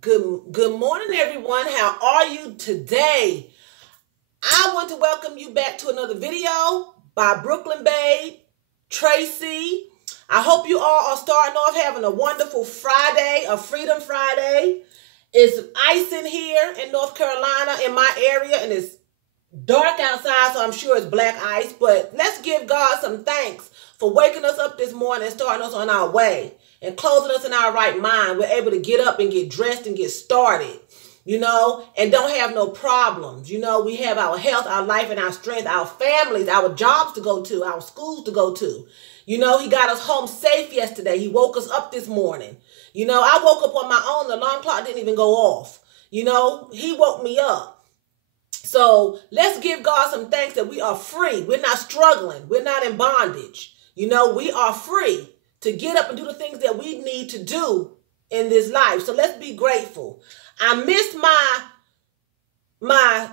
Good morning, everyone. How are you today? I want to welcome you back to another video by Brooklyn Babe, Tracy. I hope you all are starting off having a wonderful Friday, a Freedom Friday. It's icing here in North Carolina in my area, and it's dark outside, so I'm sure it's black ice. But let's give God some thanks for waking us up this morning and starting us on our way and closing us in our right mind. We're able to get up and get dressed and get started, and don't have no problems. We have our health, our life, and our strength, our families, our jobs to go to, our schools to go to. He got us home safe yesterday. He woke us up this morning. I woke up on my own. The alarm clock didn't even go off. He woke me up. So let's give God some thanks that we are free. We're not struggling. We're not in bondage. We are free to get up and do the things that we need to do in this life. So let's be grateful. I missed my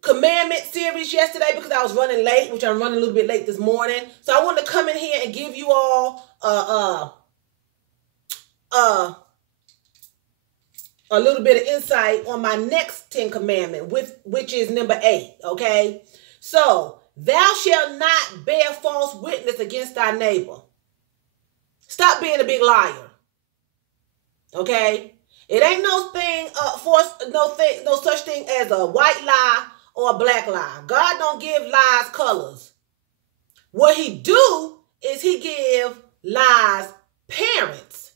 commandment series yesterday because I was running late, which I'm running a little bit late this morning. So I want to come in here and give you all a little bit of insight on my next 10 commandment, which is number 8, okay? So, thou shalt not bear false witness against thy neighbor. Stop being a big liar. Okay? It ain't no such thing as a white lie or a black lie. God don't give lies colors. What he do is he give lies parents.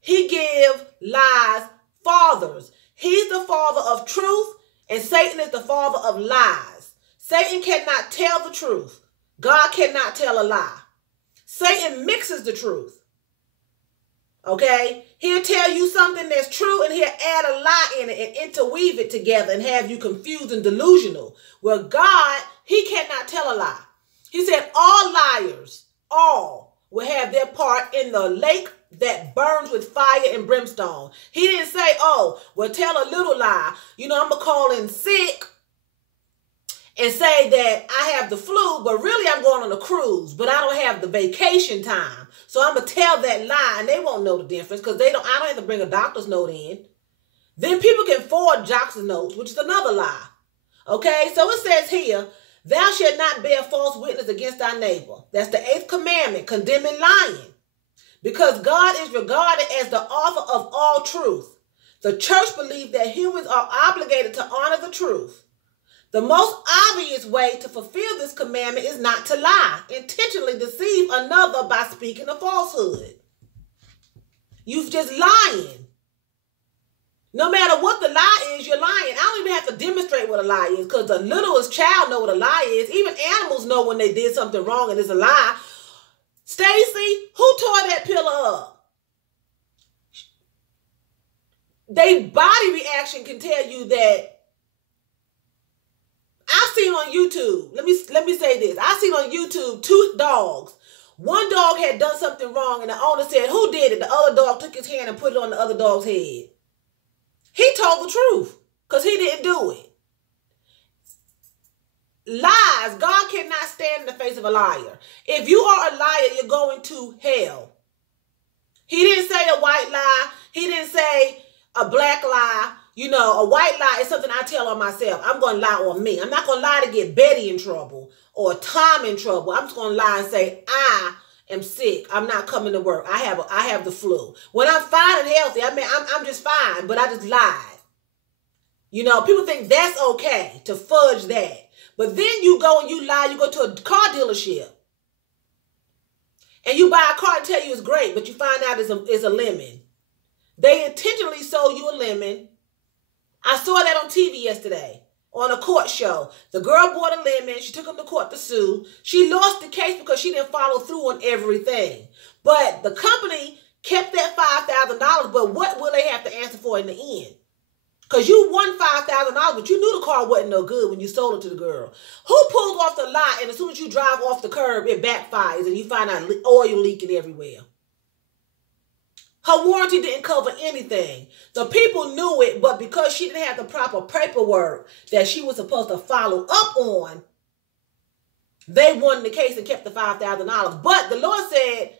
He give lies fathers. He's the father of truth, and Satan is the father of lies. Satan cannot tell the truth. God cannot tell a lie. Satan mixes the truth. Okay? He'll tell you something that's true, and he'll add a lie in it and interweave it together and have you confused and delusional. Well, God, he cannot tell a lie. He said all liars, all, will have their part in the lake that burns with fire and brimstone. He didn't say, tell a little lie. I'm going to call in sick and say that I have the flu, but really I'm going on a cruise, but I don't have the vacation time. So I'm going to tell that lie, and they won't know the difference because I don't have to bring a doctor's note in. Then people can forge doctor's notes, which is another lie. Okay, so it says here, thou shalt not bear false witness against thy neighbor. That's the 8th commandment, condemning lying. Because God is regarded as the author of all truth. The church believes that humans are obligated to honor the truth. The most obvious way to fulfill this commandment is not to lie, intentionally deceive another by speaking a falsehood. You're just lying. No matter what the lie is, you're lying. I don't even have to demonstrate what a lie is because the littlest child know what a lie is. Even animals know when they did something wrong and it's a lie. Stacy, who tore that pillow up? They body reaction can tell you that. I've seen on YouTube, let me say this. I've seen on YouTube 2 dogs. One dog had done something wrong and the owner said, who did it? The other dog took his hand and put it on the other dog's head. He told the truth because he didn't do it. Lies. God cannot stand in the face of a liar. If you are a liar, you're going to hell. He didn't say a white lie. He didn't say a black lie. A white lie is something I tell on myself. I'm going to lie on me. I'm not going to lie to get Betty in trouble or Tom in trouble. I'm just going to lie and say, I am sick. I'm not coming to work. I have the flu. When I'm fine and healthy, I'm just fine, but I just lied. People think that's okay to fudge that. But then you go and you lie. You go to a car dealership and you buy a car and tell you it's great, but you find out it's a lemon. They intentionally sold you a lemon. I saw that on TV yesterday on a court show. The girl bought a lemon. She took him to court to sue. She lost the case because she didn't follow through on everything. But the company kept that $5,000, but what will they have to answer for in the end? Because you won $5,000, but you knew the car wasn't no good when you sold it to the girl. Who pulls off the lot and as soon as you drive off the curb, it backfires and you find out oil leaking everywhere? Her warranty didn't cover anything. The people knew it, but because she didn't have the proper paperwork that she was supposed to follow up on, they won the case and kept the $5,000. But the Lord said,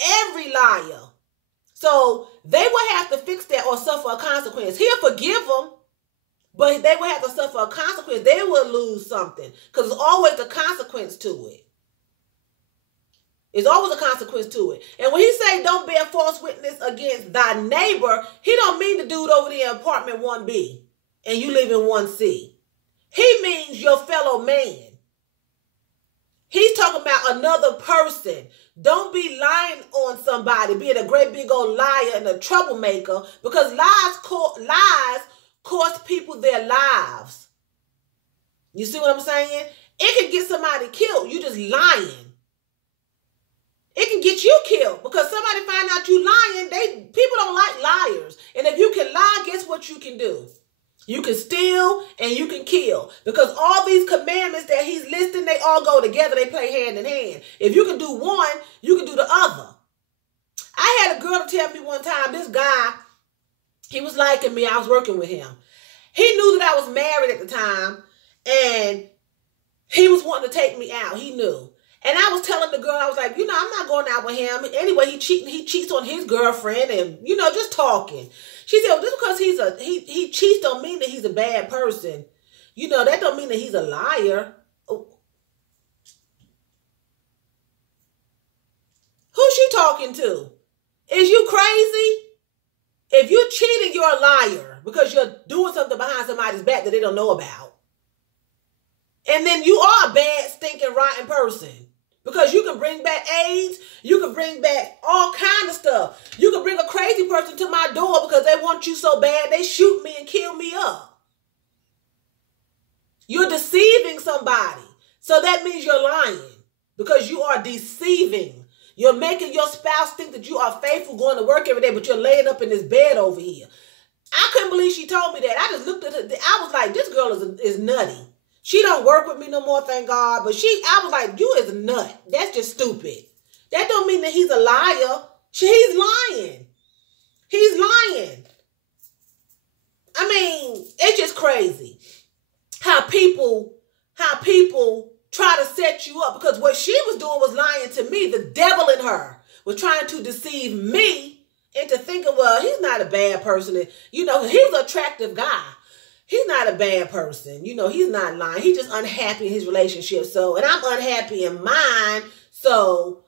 every liar So they will have to fix that or suffer a consequence. He'll forgive them, but they will have to suffer a consequence. They will lose something because there's always a consequence to it. There's always a consequence to it. And when he say don't bear false witness against thy neighbor, he don't mean the dude over there in apartment 1B and you live in 1C. He means your fellow man. He's talking about another person. Don't be lying on somebody, being a great big old liar and a troublemaker, because lies cost people their lives. You see what I'm saying? It can get somebody killed. You just lying. It can get you killed because somebody find out you lying. People don't like liars. And if you can lie, guess what you can do? You can steal and you can kill. Because all these commandments that he's listing, they all go together. They play hand in hand. If you can do one, you can do the other. I had a girl tell me one time, this guy, he was liking me. I was working with him. He knew that I was married at the time. And he was wanting to take me out. He knew. And I was telling the girl, I was like, I'm not going out with him. Anyway, he cheats on his girlfriend and, just talking. She said, well, just because he cheats don't mean that he's a bad person. That don't mean that he's a liar. Oh. Who's she talking to? Is you crazy? If you're cheating, you're a liar because you're doing something behind somebody's back that they don't know about. And then you are a bad, stinking, rotten person. Because you can bring back AIDS. You can bring back all kinds of stuff. You can bring a crazy person to my door because they want you so bad they shoot me and kill me up. You're deceiving somebody. So that means you're lying. Because you are deceiving. You're making your spouse think that you are faithful going to work every day, but you're laying up in this bed over here. I couldn't believe she told me that. I just looked at her. I was like, this girl is nutty. She don't work with me no more, thank God. But I was like, you is a nut. That's just stupid. That don't mean that he's a liar. He's lying. He's lying. I mean, it's just crazy how people try to set you up. Because what she was doing was lying to me. The devil in her was trying to deceive me into thinking, well, he's not a bad person. He was an attractive guy. He's not a bad person. He's not lying. He's just unhappy in his relationship. And I'm unhappy in mine. So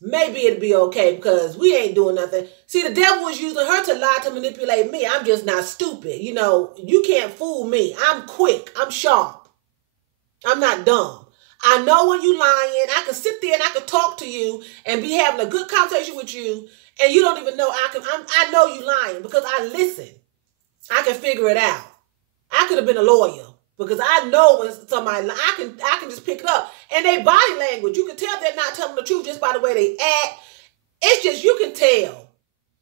maybe it'll be okay because we ain't doing nothing. See, the devil was using her to lie, to manipulate me. I'm just not stupid. You can't fool me. I'm quick. I'm sharp. I'm not dumb. I know when you lying. I can sit there and I can talk to you and be having a good conversation with you. And you don't even know I know you lying because I listen. I can figure it out. I could have been a lawyer because I know when somebody, I can just pick it up. And their body language, you can tell they're not telling the truth just by the way they act. It's just, you can tell.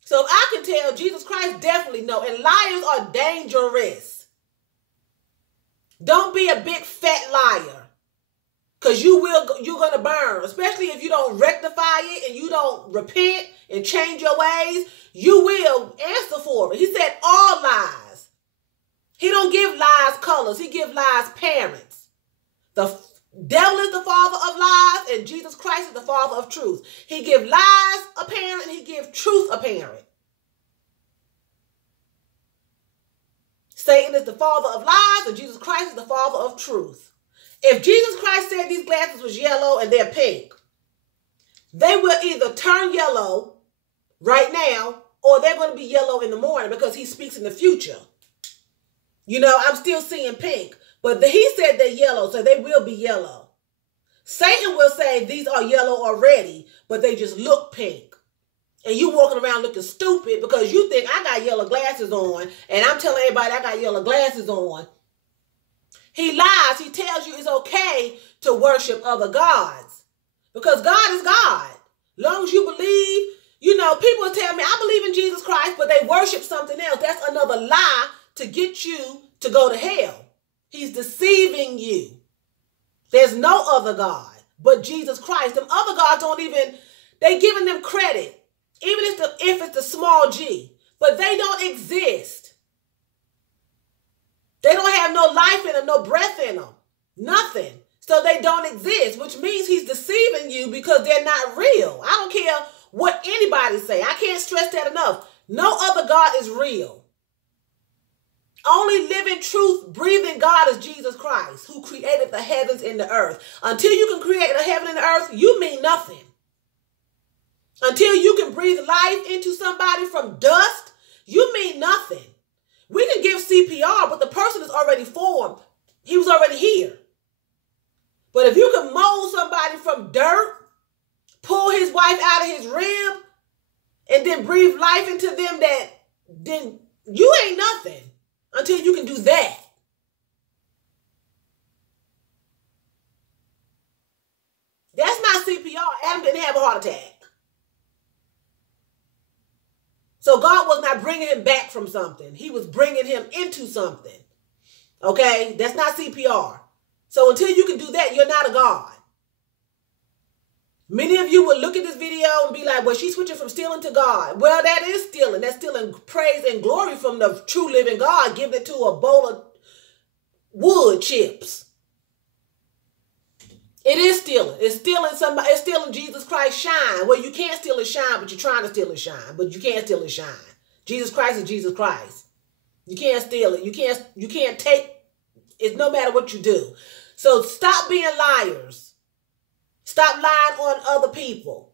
So if I can tell, Jesus Christ definitely know. And liars are dangerous. Don't be a big fat liar because you're going to burn. Especially if you don't rectify it and you don't repent and change your ways, you will answer for it. He said all lies. He don't give lies colors. He gives lies parents. The devil is the father of lies, and Jesus Christ is the father of truth. He gives lies a parent, and he gives truth a parent. Satan is the father of lies, and Jesus Christ is the father of truth. If Jesus Christ said these glasses was yellow and they're pink, they will either turn yellow right now, or they're going to be yellow in the morning because he speaks in the future. I'm still seeing pink, but he said they're yellow, so they will be yellow. Satan will say these are yellow already, but they just look pink. And you walking around looking stupid because you think I got yellow glasses on, and I'm telling everybody I got yellow glasses on. He lies. He tells you it's okay to worship other gods because God is God. Long as you believe, people tell me, I believe in Jesus Christ, but they worship something else. That's another lie to get you to go to hell. He's deceiving you. There's no other God but Jesus Christ. Them other gods they giving them credit, even if it's the small g, but they don't exist. They don't have no life in them, no breath in them, nothing. So they don't exist, which means he's deceiving you because they're not real. I don't care what anybody say. I can't stress that enough. No other God is real. Only living, truth, breathing God is Jesus Christ, who created the heavens and the earth. Until you can create the heaven and the earth, you mean nothing. Until you can breathe life into somebody from dust, you mean nothing. We can give CPR, but the person is already formed. He was already here. But if you can mold somebody from dirt, pull his wife out of his rib, and then breathe life into them, then you ain't nothing until you can do that. That's not CPR. Adam didn't have a heart attack. So God was not bringing him back from something. He was bringing him into something. Okay? That's not CPR. So until you can do that, you're not a God. Many of you will look at this video and be like, well, she's switching from stealing to God. Well, that is stealing. That's stealing praise and glory from the true living God, giving it to a bowl of wood chips. It is stealing. It's stealing somebody. It's stealing Jesus Christ's shine. Well, you can't steal his shine, but you're trying to steal his shine. But you can't steal his shine. Jesus Christ is Jesus Christ. You can't steal it. You can't take it no matter what you do. So stop being liars. Stop lying on other people.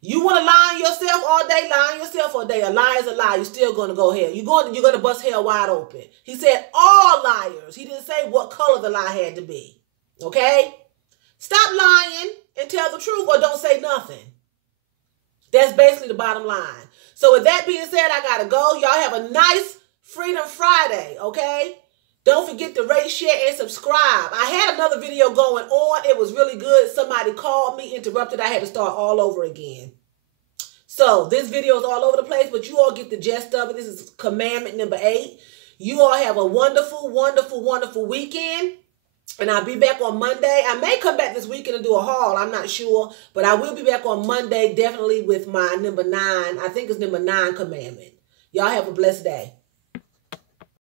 You want to lie on yourself all day, lie on yourself all day. A lie is a lie. You're still going to go hell. You're going to bust hell wide open. He said all liars. He didn't say what color the lie had to be. Okay? Stop lying and tell the truth, or don't say nothing. That's basically the bottom line. So with that being said, I got to go. Y'all have a nice Freedom Friday, okay? Don't forget to rate, share, and subscribe. I had another video going on. It was really good. Somebody called me, interrupted. I had to start all over again. So this video is all over the place, but you all get the gist of it. This is commandment number 8. You all have a wonderful, wonderful, wonderful weekend. And I'll be back on Monday. I may come back this weekend and do a haul. I'm not sure. But I will be back on Monday, definitely with my number 9. I think it's number 9 commandment. Y'all have a blessed day.